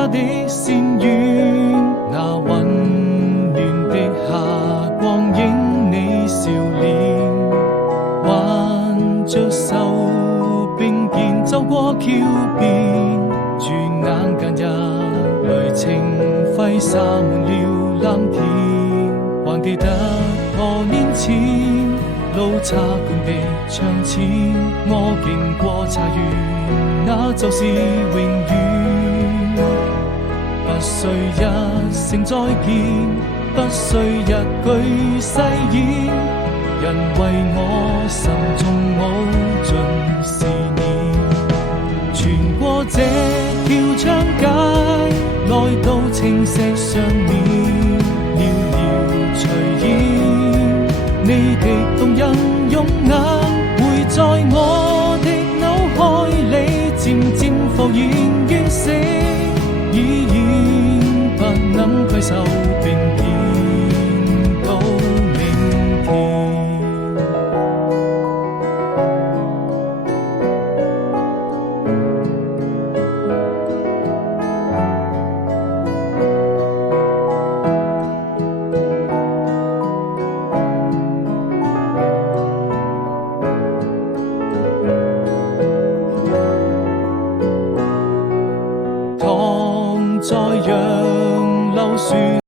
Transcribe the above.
他的仙怨，那混亂的霞光映你笑臉，挽着手並肩走過橋邊，轉眼間日淚情揮灑滿了藍天，還記得多年前路差館的窗前，我經過茶園，那就是永遠。不需一聲再見，不需一句誓言，因為我心中無盡思念。穿過這條長街，來到青石上面，遙遙隨煙，你的動人容顏會在我的腦海裡漸漸浮現，完成已然不能攜手